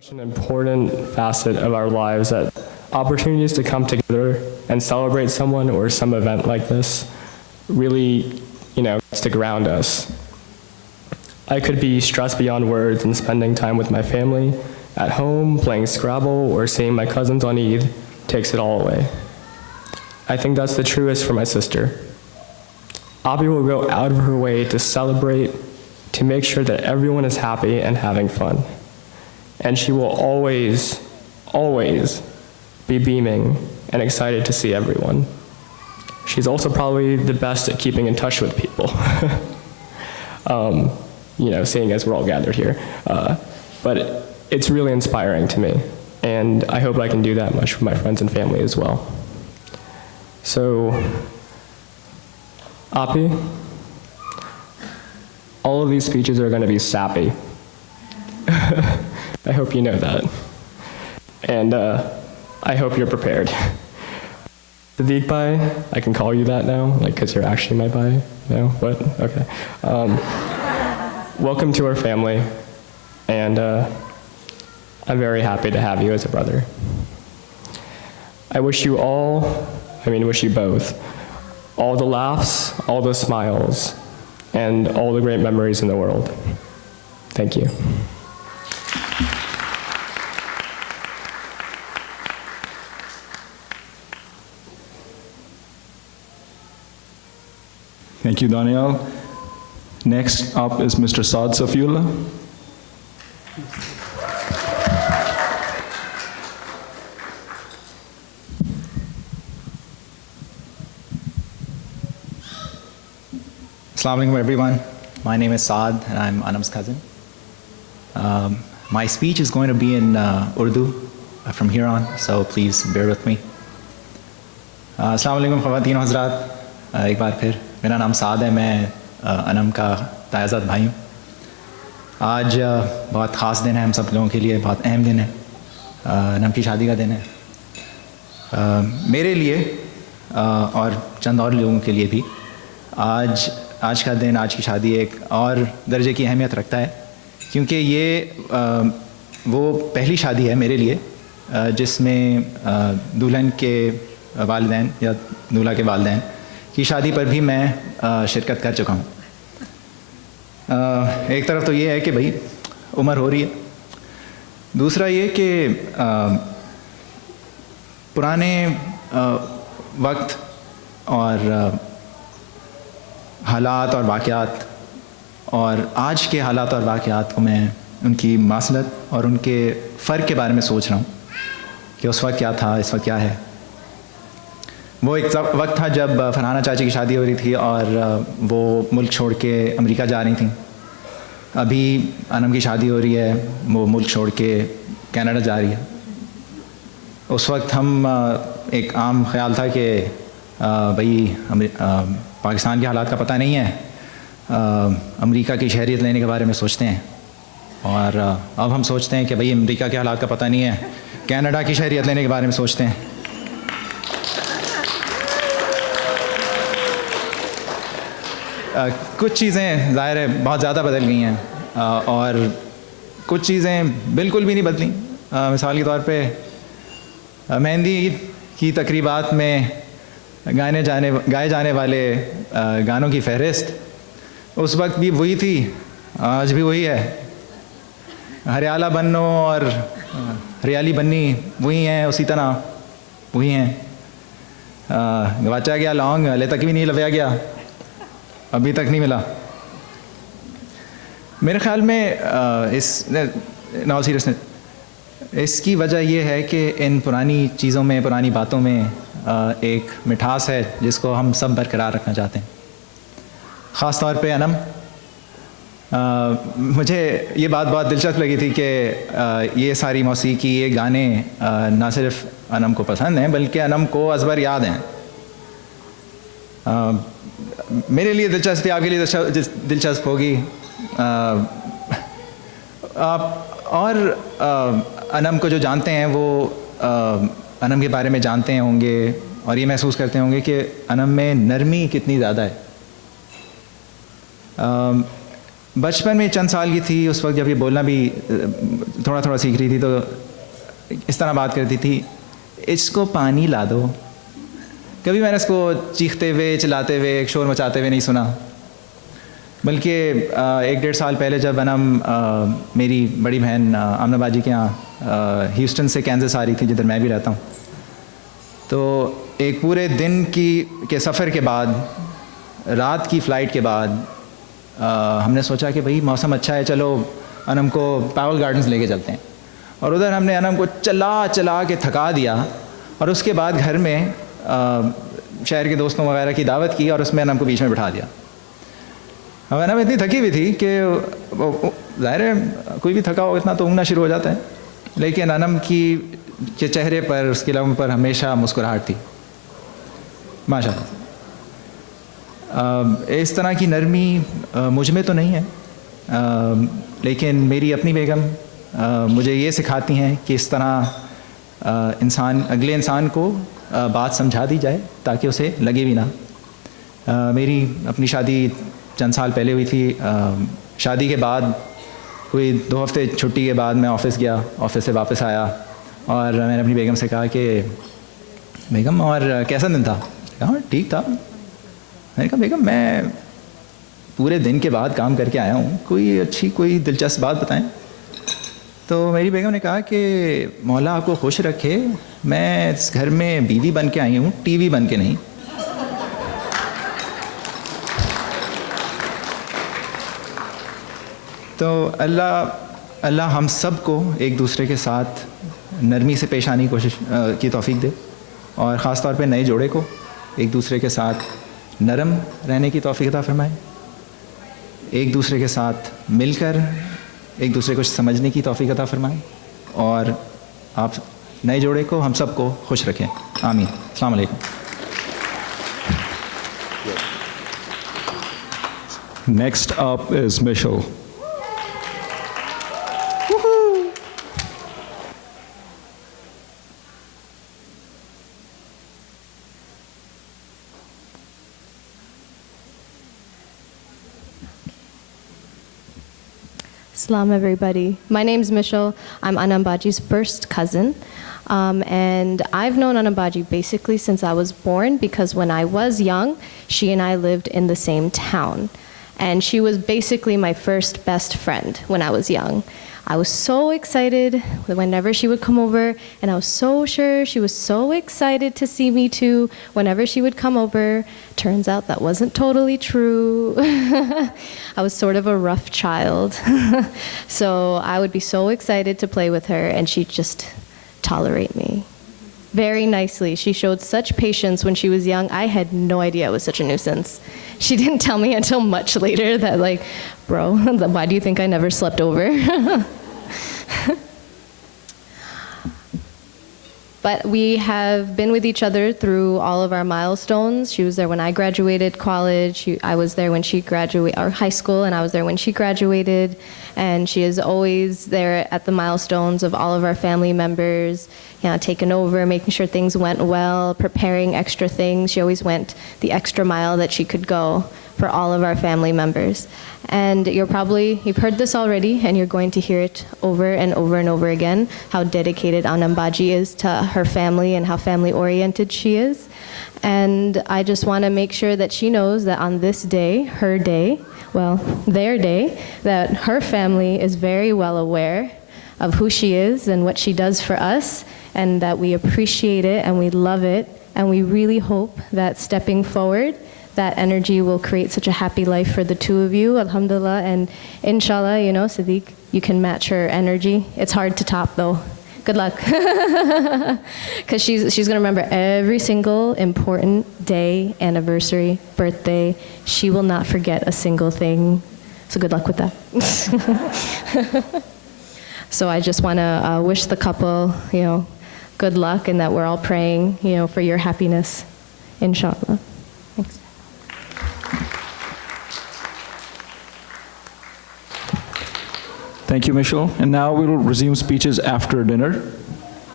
Such an important facet of our lives that opportunities to come together and celebrate someone or some event like this really, gets to ground us. I could be stressed beyond words and spending time with my family at home, playing Scrabble, or seeing my cousins on Eid takes it all away. I think that's the truest for my sister. Abby will go out of her way to celebrate, to make sure that everyone is happy and having fun. And she will always, always be beaming and excited to see everyone. She's also probably the best at keeping in touch with people. Seeing as we're all gathered here. But it's really inspiring to me, and I hope I can do that much for my friends and family as well. So, Api, all of these speeches are going to be sappy. I hope you know that. And I hope you're prepared. Sadiq Bhai, I can call you that now, because you're actually my Bhai? No? What? Okay. Welcome to our family, and I'm very happy to have you as a brother. I wish you both, all the laughs, all the smiles, and all the great memories in the world. Thank you. Thank you, Daniel. Next up is Mr. Saad Safiullah. Assalamu alaikum, everyone. My name is Saad, and I'm Anam's cousin. My speech is going to be in Urdu from here on, so please bear with me. Assalamu alaikum, ख़वातीन और हज़रात. एक बार फिर मेरा नाम साद है, मैं अनम का तायाज़ाद भाई हूँ. आज बहुत ख़ास दिन है हम सब लोगों के लिए, बहुत अहम दिन है. अनम की शादी का दिन है. मेरे लिए और चंद और लोगों के लिए भी आज का दिन, आज की शादी एक और दर्जे की अहमियत रखता है, क्योंकि ये वो पहली शादी है मेरे लिए जिसमें दुल्हन के वालिदैन या दूल्हा के वालिदैन की शादी पर भी मैं शिरकत कर चुका हूँ. एक तरफ तो ये है कि भाई उम्र हो रही है, दूसरा ये कि पुराने वक्त और हालात और वाक़यात और आज के हालात और वाक़यात को मैं उनकी मासलत और उनके फ़र्क के बारे में सोच रहा हूँ कि उस वक्त क्या था, इस वक्त क्या है. वो एक वक्त था जब फरहाना चाची की शादी हो रही थी और वो मुल्क छोड़ के अमेरिका जा रही थी. अभी अनम की शादी हो रही है, वो मुल्क छोड़ के कनाडा जा रही है. उस वक्त हम एक आम ख्याल था कि भाई पाकिस्तान के हालात का पता नहीं है, अमेरिका की शहरियत लेने के बारे में सोचते हैं. और अब हम सोचते हैं कि भाई अमेरिका के हालात का पता नहीं है, कनाडा की शहरियत लेने के बारे में सोचते हैं. कुछ चीज़ें ज़ाहिर है बहुत ज़्यादा बदल गई हैं और कुछ चीज़ें बिल्कुल भी नहीं बदली. मिसाल के तौर पे मेहंदी की तकरीबात में गाए जाने वाले गानों की फहरिस्त उस वक्त भी वही थी, आज भी वही है. हरियाला बन्नो और हरियाली बन्नी वही हैं, उसी तरह वही हैं. गवाचा गया लौंग, हले तक भी नहीं लवया गया, अभी तक नहीं मिला. मेरे ख़्याल में नॉट सीरियसनेस, इसकी वजह यह है कि इन पुरानी चीज़ों में, पुरानी बातों में एक मिठास है जिसको हम सब बरकरार रखना चाहते हैं. ख़ास तौर पे अनम, मुझे ये बात बहुत दिलचस्प लगी थी कि ये सारी मौसीकी, ये गाने ना सिर्फ अनम को पसंद हैं बल्कि अनम को अज़बर याद हैं. मेरे लिए दिलचस्प थी, आपके लिए दिलचस्प होगी. और अनम को जो जानते हैं वो अनम के बारे में जानते होंगे और ये महसूस करते होंगे कि अनम में नरमी कितनी ज़्यादा है. बचपन में चंद साल की थी, उस वक्त जब ये बोलना भी थोड़ा थोड़ा सीख रही थी, तो इस तरह बात करती थी, इसको पानी ला दो। कभी मैंने इसको चीखते हुए, चिल्लाते हुए, शोर मचाते हुए नहीं सुना। बल्कि 1-1.5 साल पहले जब अनम मेरी बड़ी बहन आमना बाजी के यहाँ ह्यूस्टन से कैंसस आ रही थी, जिधर मैं भी रहता हूँ, तो एक पूरे दिन के सफ़र के बाद, रात की फ़्लाइट के बाद हमने सोचा कि भाई मौसम अच्छा है, चलो अनम को पावल गार्डन्स लेके चलते हैं। और उधर हमने अनम को चला चला के थका दिया, और उसके बाद घर में शहर के दोस्तों वगैरह की दावत की, और उसमें अनम को बीच में बिठा दिया। अब अनम इतनी थकी हुई थी कि ज़ाहिर है कोई भी थका हो इतना तो ऊँगना शुरू हो जाता है, लेकिन अनम के चेहरे पर, उसके लबों पर हमेशा मुस्कुराहट थी, माशाल्लाह। इस तरह की नरमी मुझ में तो नहीं है, लेकिन मेरी अपनी बेगम मुझे ये सिखाती हैं कि इस तरह अगले इंसान को बात समझा दी जाए ताकि उसे लगे भी ना। मेरी अपनी शादी चंद साल पहले हुई थी। शादी के बाद कोई 2 हफ्ते छुट्टी के बाद मैं ऑफ़िस गया, ऑफ़िस से वापस आया और मैंने अपनी बेगम से कहा कि बेगम और कैसा दिन था? कहा ठीक था। मैंने कहा बेगम मैं पूरे दिन के बाद काम करके आया हूँ, कोई दिलचस्प बात बताएं। तो मेरी बेगम ने कहा कि मौला आपको खुश रखे, मैं इस घर में बीवी बन के आई हूँ, टीवी बन के नहीं। तो अल्लाह हम सब को एक दूसरे के साथ नरमी से पेश आने की कोशिश की तौफीक दे, और ख़ास तौर पे नए जोड़े को एक दूसरे के साथ नरम रहने की तौफीक अता फरमाए, एक दूसरे के साथ मिलकर एक दूसरे को समझने की तौफीक अता फरमाए, और आप नए जोड़े को, हम सब को खुश रखें। आमीन। अस्सलाम वालेकुम। Next up is Michelle. Salam, everybody. My name's Michelle. I'm Anam Baji's first cousin. And I've known Anam Baji basically since I was born, because when I was young, she and I lived in the same town. And she was basically my first best friend when I was young. I was so excited whenever she would come over, and I was so sure she was so excited to see me too whenever she would come over. Turns out that wasn't totally true. I was sort of a rough child. So I would be so excited to play with her, and she'd just tolerate me very nicely. She showed such patience when she was young. I had no idea I was such a nuisance. She didn't tell me until much later that, like, bro, why do you think I never slept over? But we have been with each other through all of our milestones. She was there when I graduated college. I was there when she graduated, or high school, and I was there when she graduated. And she is always there at the milestones of all of our family members, taking over, making sure things went well, preparing extra things. She always went the extra mile that she could go for all of our family members. And you've heard this already, and you're going to hear it over and over and over again, how dedicated Anam Baji is to her family and how family-oriented she is. And I just want to make sure that she knows that on this day, her day, well, their day, that her family is very well aware of who she is and what she does for us, and that we appreciate it and we love it, and we really hope that stepping forward, that energy will create such a happy life for the two of you, alhamdulillah, and inshallah, Sadiq, you can match her energy. It's hard to top though. Good luck. Because she's going to remember every single important day, anniversary, birthday. She will not forget a single thing. So good luck with that. So I just want to wish the couple, good luck, and that we're all praying, for your happiness, inshallah. Thanks. Thank you, Michelle. And now we will resume speeches after dinner.